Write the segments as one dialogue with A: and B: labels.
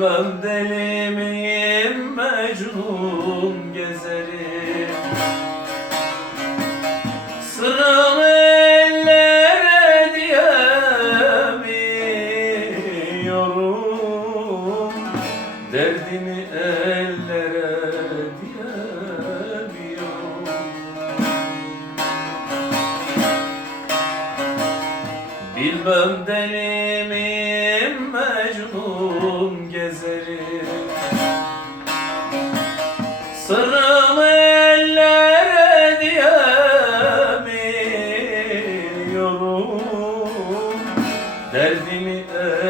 A: Bilmem deli miyim Mecnun gezerim? Sırrımı ellere diyemiyorum. Derdimi ellere diyemiyorum. Bilmem deli miyim Mecnun Derdimi ellere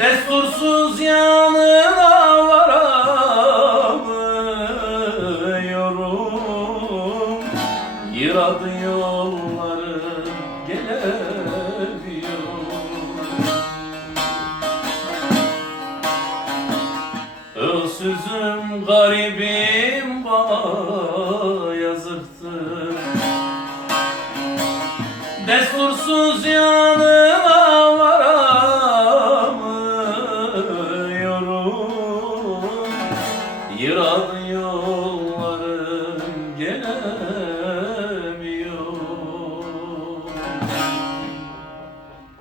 A: Destursuz yanına varamıyorum. Yıradı yollarım gelemiyorum. Ölsüzüm garibim